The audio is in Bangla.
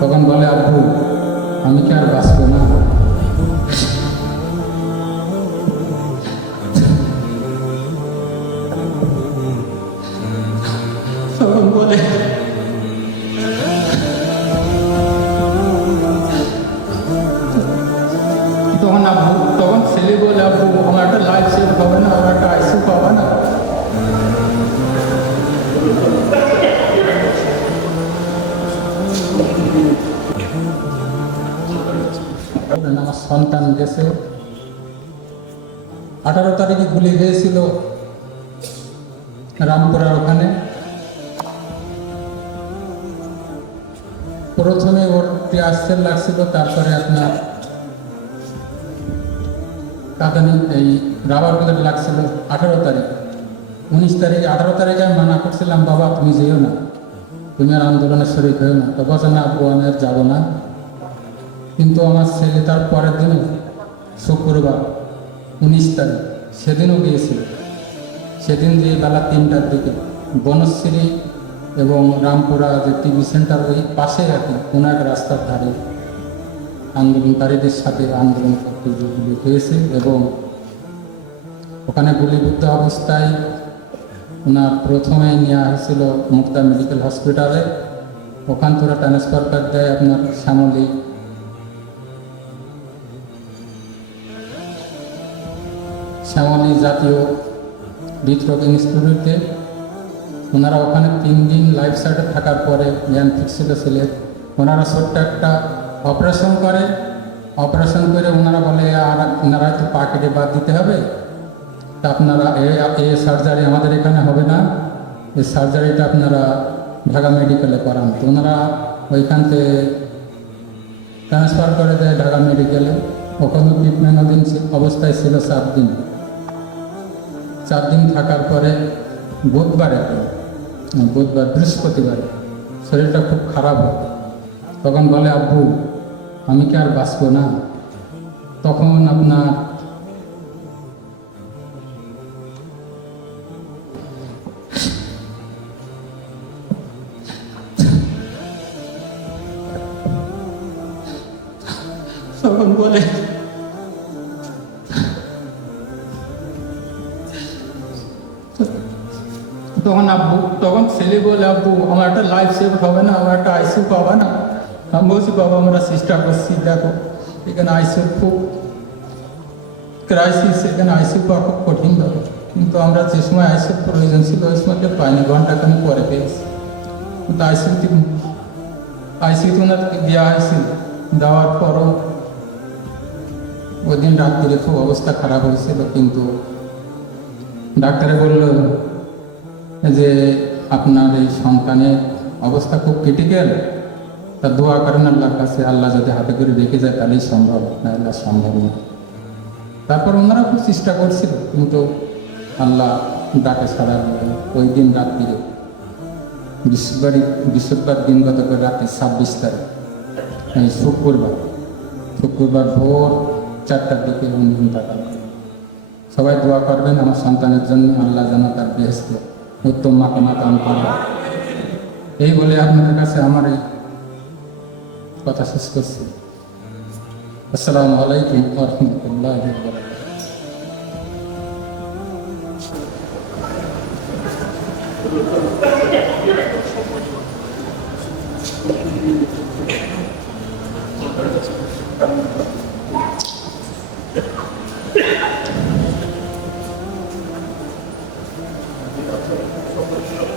তখন বলে, আব্বু, আমি কি আর বাঁচবো না? তখন বলে, তখন আব্বু, তখন ছেলে বলে, আব্বু, আমার একটা লাইফ সেভ হবে না। আমার সন্তান গেছে। আঠারো তারিখে গুলি হয়েছিল রামপুরার ওখানে। প্রথমে ওর টিয়ারসেল লাগছিল, তারপরে আপনার এই রাবার বুলেট লাগছিল আঠারো তারিখ। উনিশ তারিখে, আঠারো তারিখে আমি মানা করছিলাম, বাবা তুমি যেও না, তুমি আর আন্দোলনে শরীর হয়েও না। তো বলছে না আব্বু, আমি আর যাব না। কিন্তু আমার ছেলে তার পরের দিনে শুক্রবার উনিশ তারিখ, সেদিনও গিয়েছিল। সেদিন দিয়ে বেলা তিনটার দিকে বনশ্রী এবং রামপুরা যে টিভি সেন্টার ওই পাশে কি কোনো এক রাস্তার ধারে আন্দোলনকারীদের সাথে আন্দোলন করতে যেগুলি হয়েছে এবং ওখানে গুলিবিদ্ধ অবস্থায় ওনার প্রথমে নেওয়া হয়েছিল মুক্তা মেডিকেল হসপিটালে। ওখান থেকে ট্রান্সফার করে দেয় আপনার শ্যামলী। শ্যামলী জাতীয় হৃদরোগ ইনস্টিটিউটে ওনারা ওখানে তিন দিন লাইফ সাইডে থাকার পরে জ্ঞান ফিরছিল ছেলের। ওনারা ছোট্ট একটা অপারেশন করে। অপারেশন করে ওনারা বলে আর ওনারা তো পা কেটে বাদ দিতে হবে। তা আপনারা এ এ সার্জারি আমাদের এখানে হবে না। এই সার্জারিটা আপনারা ঢাকা মেডিকেলে করান। তো ওনারা ওইখান থেকে ট্রান্সফার করে দেয় ঢাকা মেডিকেলে ওখানে ট্রিটমেন্টাধীন ছি- অবস্থায় ছিল সাত দিন। চার দিন থাকার পরে বুধবারে বুধবার, বৃহস্পতিবারে শরীরটা খুব খারাপ হয় তখন বলে, আব্বু, আমি কি আর বাঁচবো না? তখন আপনার তখন বলে তখন আব্বু, তখন ছেলে বলে, আব্বু, আমার একটা লাইফ সেভ হবে না, আমার একটা আইসিউ পাবা না? আমি বলছি, বাবা, আমরা চেষ্টা করছি, দেখো, এখানে আইসিউ খুব ক্রাইসিস এখানে আইসিউ পাওয়া খুব কঠিন ব্যাপার। কিন্তু আমরা যে সময় আইসিউ প্রয়োজন ছিল, ওই সময়টা পাইনি ঘন্টাখানি পরে পেয়েছি। কিন্তু আইসিউতে আইসিউতে ওনাদেরকে দেওয়া হয়েছিল। দেওয়ার পরও ওই দিন রাত্রিরে খুব অবস্থা খারাপ হয়েছিল, কিন্তু ডাক্তারে বলল যে আপনার এই সন্তানের অবস্থা খুব ক্রিটিক্যাল তা দোয়া করেন আল্লাহর কাছে, আল্লাহ যদি হাতে করে রেখে যায়, তাহলেই সম্ভব, না আল্লাহ সম্ভব না। তারপর ওনারা খুব চেষ্টা করছিল, কিন্তু আল্লাহ ডাকে সারা ওই দিন রাত্রিরে বৃহস্পতিবার বৃহস্পতিবার দিন গত করে রাত্রি ছাব্বিশ তারিখ, এই শুক্রবার শুক্রবার ভোর চারটার দিকে উনি সবাই দোয়া করবেন আমার সন্তানের জন্য, আল্লাহ যেন তার বেহেস্ত উত্তম মাকামা দান করে এই বলে আপনাদের কাছে আমার এই কথা শেষ করছি আসসালামু আলাইকুম রহমতুল্লাহ Thank you. そうですう